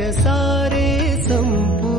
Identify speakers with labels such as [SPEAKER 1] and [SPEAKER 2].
[SPEAKER 1] सारे सम्पू